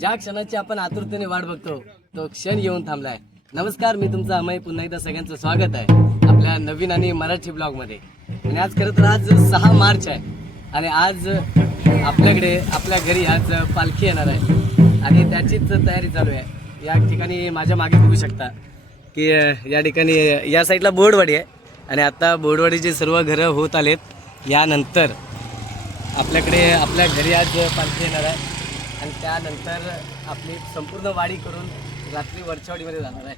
ज्या क्षणाची आपण आतुरतेने वाट बघतो तो क्षण येऊन थांबलाय. नमस्कार, मी तुमचा अमय. पुन्हा एकदा सगळ्यांचं स्वागत आहे आपल्या नवीन आणि मराठी ब्लॉगमध्ये. आणि आज खरं तर आज 6 मार्च आहे आणि आज आपल्याकडे आपल्या घरी आज पालखी येणार आहे आणि त्याचीच तयारी चालू आहे. या ठिकाणी माझ्या मागे बघू शकता की या ठिकाणी या साईडला बोर्डवाडी आहे आणि आता बोर्डवाडीचे सर्व घरं होत आलेत. यानंतर आपल्याकडे आपल्या घरी आज पालखी येणार आहे आणि त्यानंतर आपली संपूर्ण वाडी करून रात्री वरच्यावाडीमध्ये जाणार आहे.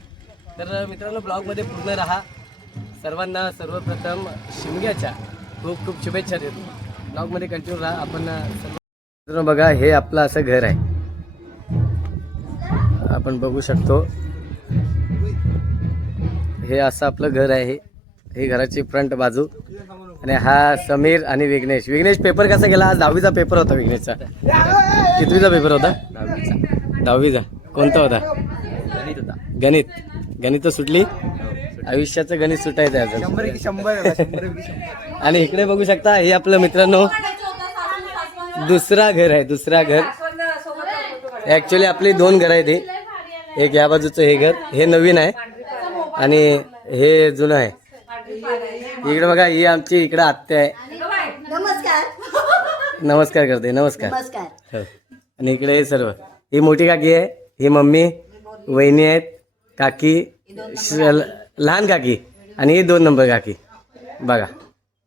तर मित्रांनो, ब्लॉगमध्ये पूर्ण राहा. सर्वांना सर्वप्रथम शिमग्याच्या खूप खूप शुभेच्छा देतो. ब्लॉगमध्ये कंटिन्यू राहा. आपण सर्व बघा, हे आपलं असं घर आहे, आपण बघू शकतो. हे असं आपलं घर आहे. हे घराची फ्रंट बाजू. आणि हा समीर आणि विघ्नेश. विघ्नेश पेपर कसा गेला? आज 10वीचा पेपर होता विघ्नेशचा. कितवीचा पेपर होता? 10वीचा. कोणता होता? गणित होता. गणित तर सुटली. आयुष्याचं गणित सुटायचं आहे अजून. आणि इकडे बघू शकता, हे आपलं मित्रांनो दुसरा घर आहे. दुसरा घर. ऍक्च्युली आपली 2 घर आहेत. एक या बाजूचं हे घर, हे नवीन आहे आणि हे जुनं आहे. इकडे बघा, ही आमची इकडे आत्या आहे. नमस्कार करते. नमस्कार. आणि इकडे हे सर्व, ही मोठी काकी आहे, ही मम्मी, वहिनी आहेत, काकी, लहान काकी आणि ही 2 नंबर काकी बघा.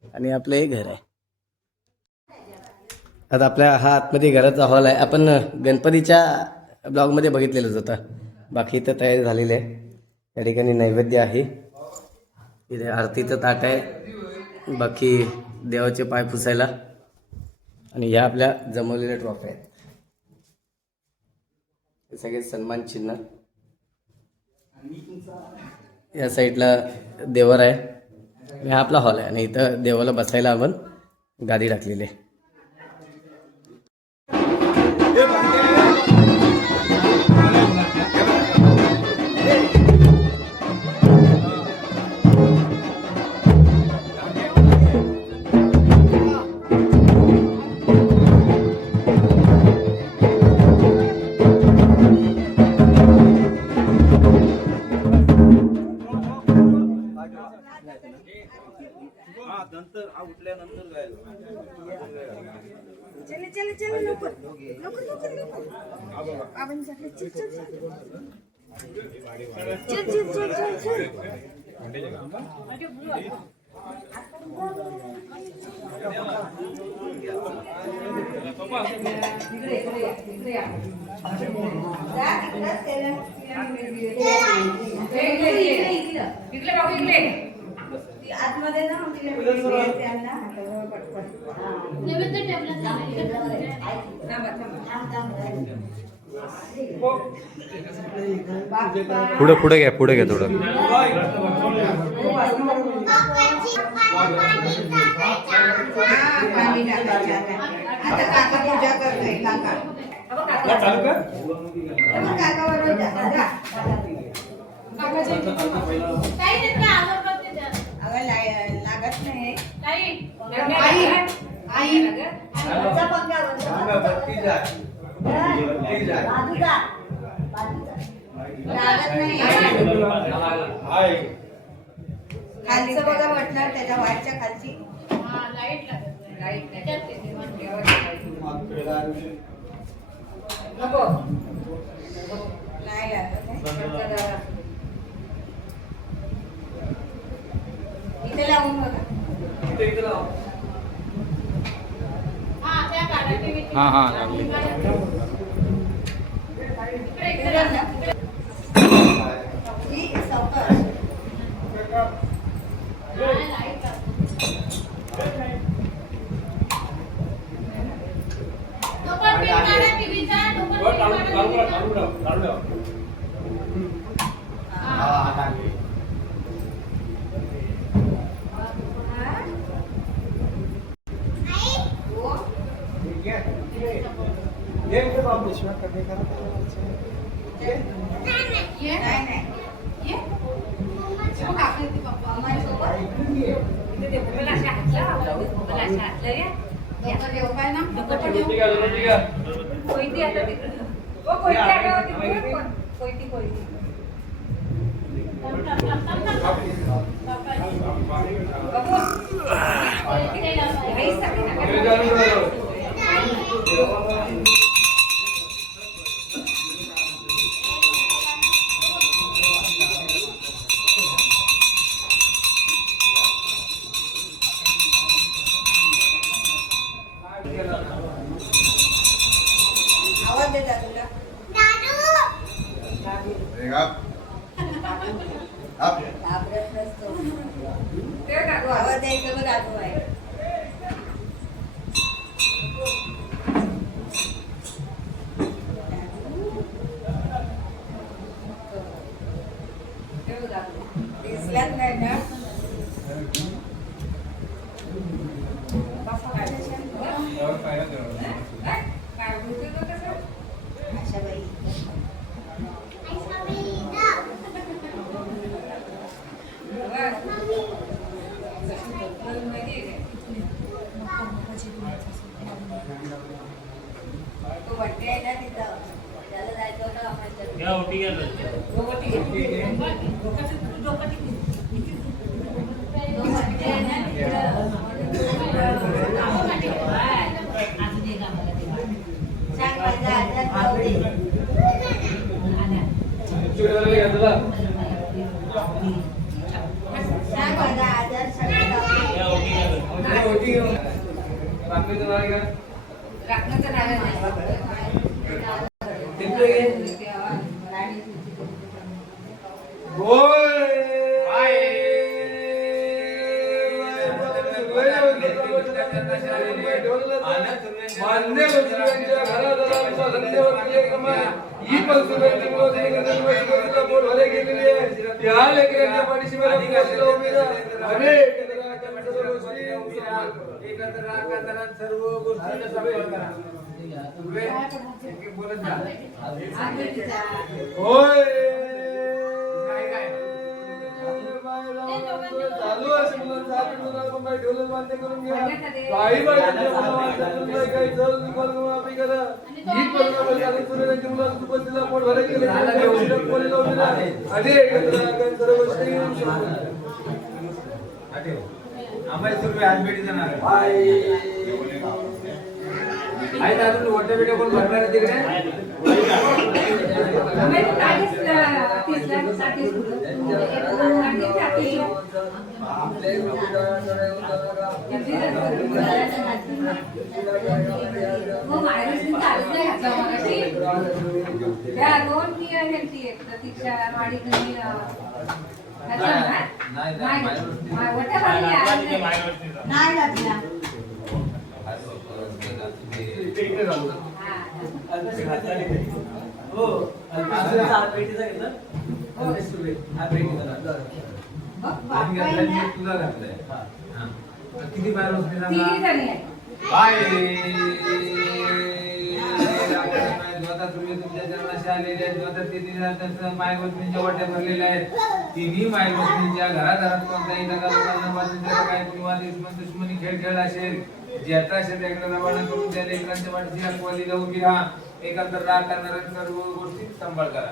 आणि आपलं हे घर आहे. आता आपल्या हा आतमध्ये घराचा हॉल आहे. आपण गणपतीच्या ब्लॉगमध्ये बघितलेलंच होतं. बाकी इथं तयारी झालेली आहे. त्या ठिकाणी नैवेद्य आहे, इथे आरतीचं ताट आहे, बाकी देवाचे पाय पुसायला. आणि ह्या आपल्या जमवलेल्या ट्रॉफी आहेत. हे सगळे सन्मान चिन्ह. या साईडला देवर आहे. हा आपला हॉल आहे आणि इथं देवाला बसायला आपण गादी टाकलेली आहे. पुढे घ्या थोडं. खालचं बघा म्हटलं, त्याच्या वाटच्या खालची नको नाही इथे लावून बघा. हा आवाज दे दादूला. घाबरत नसतो. आवाज द्यायचा बघ दादू आहे. दिसलाच नाही ना. आशाबाई. तो बड्डे आहे ना तिथं. त्याला जायचं होतं आपण. सांग माझा आजार जाऊ दे. सांग माझा आजार सगळं जाऊ दे. राखण्याचं नाव नाही. सर्व गोष्टी बोलत जा. होय चालू असे मुलांचा ठेवलं मान्य करून घ्या. काही काही माफी करा. ही सूर्याची मुलांना सुपस्थितीला पोट भरे केले आणि सर्व गोष्टी आम्हाला सुरू आज भेटी जाणार आहे. अजून मोठ्या व्हिडिओ कोण भरणार आहे तिकडे. नाही घातला. किती बाहेर तुम्ही तुमच्या जन्माशी आलेले आहेत. मायगोष्टींच्या वाट्या भरलेल्या आहेत. तिन्ही मायगोष्टींच्या घराघरात कोणताही काय दुश्मनी खेळ खेळ असेल ज्याचा असेल त्याकडे रवाना करून त्या लेकरांच्या वाटची अकवालीला उभी राहा. एकंदर राग करणाऱ्या सर्व गोष्टी सांभाळ करा.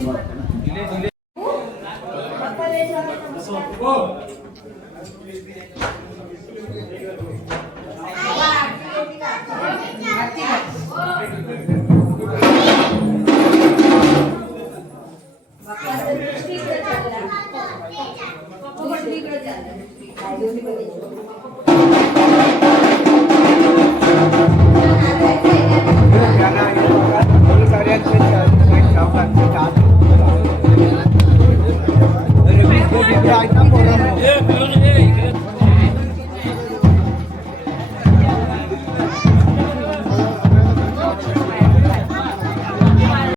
दिले दिले बाप्पा